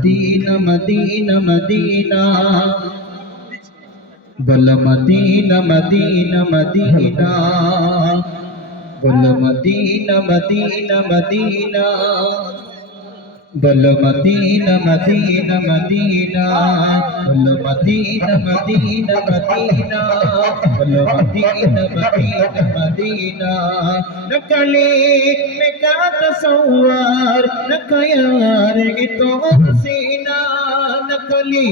Medina Medina Medina बोल Medina Medina Medina बोल Medina Medina Medina बोल मदीना मदीना मदीना बोल मदीना मदीना मदीना बोल मदीना मदीना मदीना नकली में क्या तस्वर नकयार की तो सीना नकली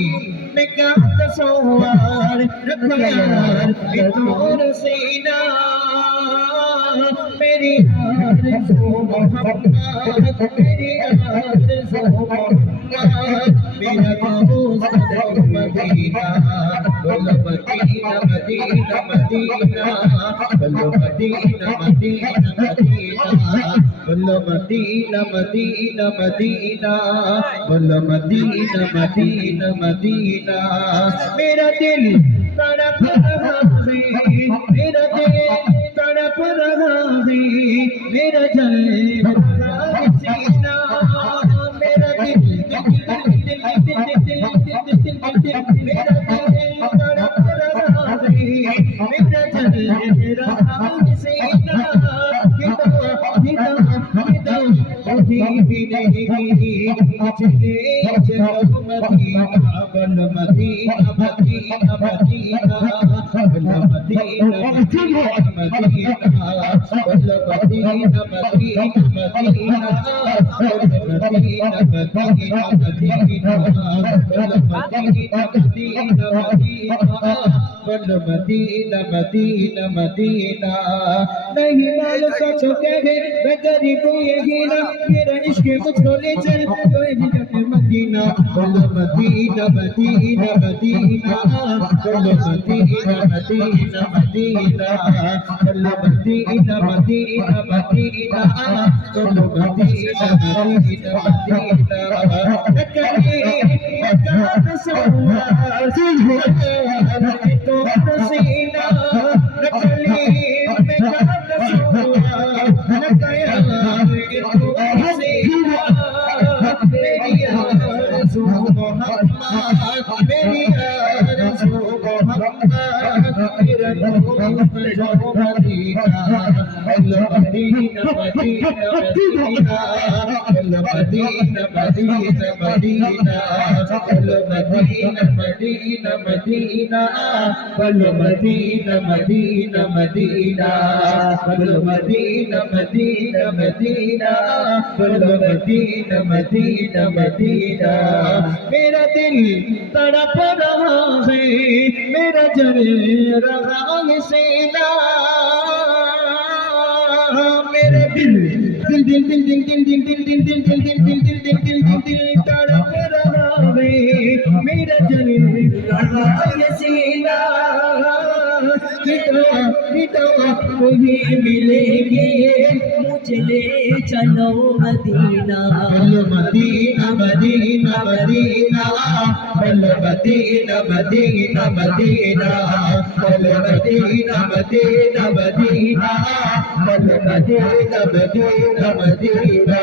में क्या तस्वर नकयार की तो सीना मेरी आरज़ू मोहम्मद मेरी आरज़ू मोहम्मद मेरा दोस्त मदीना बोलो मदीना मदीना मदीना बोलो मदीना मदीना मदीना बोलो मदीना मदीना मदीना बोलो मदीना मदीना मदीना मेरा दिल तड़प रहा है मेरा दिल तड़प रहा है मेरा जल रहा सीना मेरा दिल मेरा दिल तड़प रहा है मेरा जल रहा सीना चलो मदीना बल मदीना मदीना मदीना बल मदीना मदीना मदीना बल मदीना मदीना मदीना बल मदीना मदीना मदीना बल मदीना मदीना मदीना बल मदीना मदीना मदीना नहीं मालूम सच कहे मैं गरीब हूँ यही ना मेरा इश्क मुझको ले चल कोई भी जाके मदीना बोलो मदीना मदीना मदीना बोलो मदीना मदीना मदीना बोलो मदीना मदीना मदीना बोलो मदीना मदीना मदीना नकली नकात सवार तो सीना नकली नकात सवार नकया मेरी आरज़ू मोहम्मद मेरी आरज़ू मोहम्मद मेरा दोस्त जो मदीना बोल मदीना मदीना मदीना बोल मदीना मदीना मदीना बोल मदीना मदीना मदीना बोल मदीना मदीना मदीना बोल मदीना मदीना मदीना बोल मदीना मदीना मदीना मेरा दिल तड़प रहा है मेरा जल रहा है सीना मेरा दिल दिल दिल दिल दिल दिल दिल दिल दिल दिल दिल दिल दिल दिल दिल दिल दिल दिल तड़प रहा है मेरा जल रहा है सीना वही मिलेंगे मुझे ले चलो मदीना बोलो मदीना मदीना मदीना बोलो मदीना मदीना मदीना बोलो मदीना मदीना मदीना बोलो मदीना मदीना मदीना